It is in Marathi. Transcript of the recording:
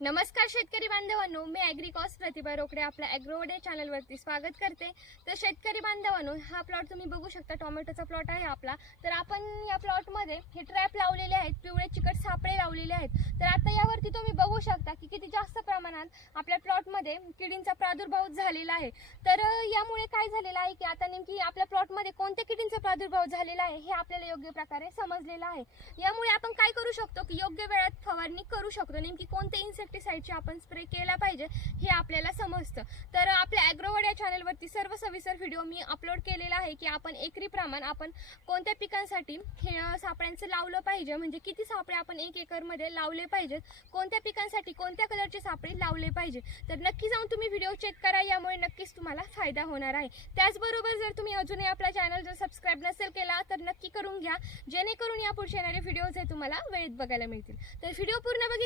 नमस्कार शेतकरी बांधवांनो मी ॲग्रिकॉस प्रतिभा रोकडे आपल्या ॲग्रोवडे चॅनलवरती स्वागत करते. तर शेतकरी बांधवांनो हा प्लॉट तुम्ही बघू शकता टोमॅटोचा प्लॉट आहे आपला. तर आपण या प्लॉटमध्ये हे ट्रॅप लावलेले आहेत पिवळे चिकट सापळे लावलेले आहेत. तर आता यावरती तुम्ही बघू शकता की किती जास्त प्रमाणात आपल्या प्लॉटमध्ये किडींचा प्रादुर्भाव झालेला आहे. तर यामुळे काय झालेलं आहे की आता नेमकी आपल्या प्लॉटमध्ये कोणत्या किडींचा प्रादुर्भाव झालेला आहे हे आपल्याला योग्य प्रकारे समजलेलं आहे. यामुळे आपण काय करू शकतो? की योग्य वेळात फवारणी करू शकतो. नेमकी कोणत्या इन्सेक्टिसाइडची आपण स्प्रे केला पाहिजे हे आपल्याला समजतं. तर आपल्या ॲग्रोवड या चॅनलवरती सर्व सविस्तर व्हिडिओ मी अपलोड केलेला आहे की आपण एकरी प्रमाण आपण कोणत्या पिकांसाठी हे सापळ्यांचं लावलं पाहिजे म्हणजे किती सापळे आपण एक एकरमध्ये लावले पाहिजेत कोणत्या पिकांसाठी कोणत्या कलरचे सापळे लावले पाहिजे तर नक्की जाऊन तुम्ही व्हिडिओ चेक तुम्हाला फायदा होणार आहे. त्याचबरोबर जर तुम्ही अजूनही आपला चॅनल जर सबस्क्राईब नसेल केला तर नक्की करून घ्या. जेणेकरून या पुढच्या येणारे व्हिडिओज हे तुम्हाला वेळेत बघायला मिळतील. तर व्हिडिओ पूर्ण बघितला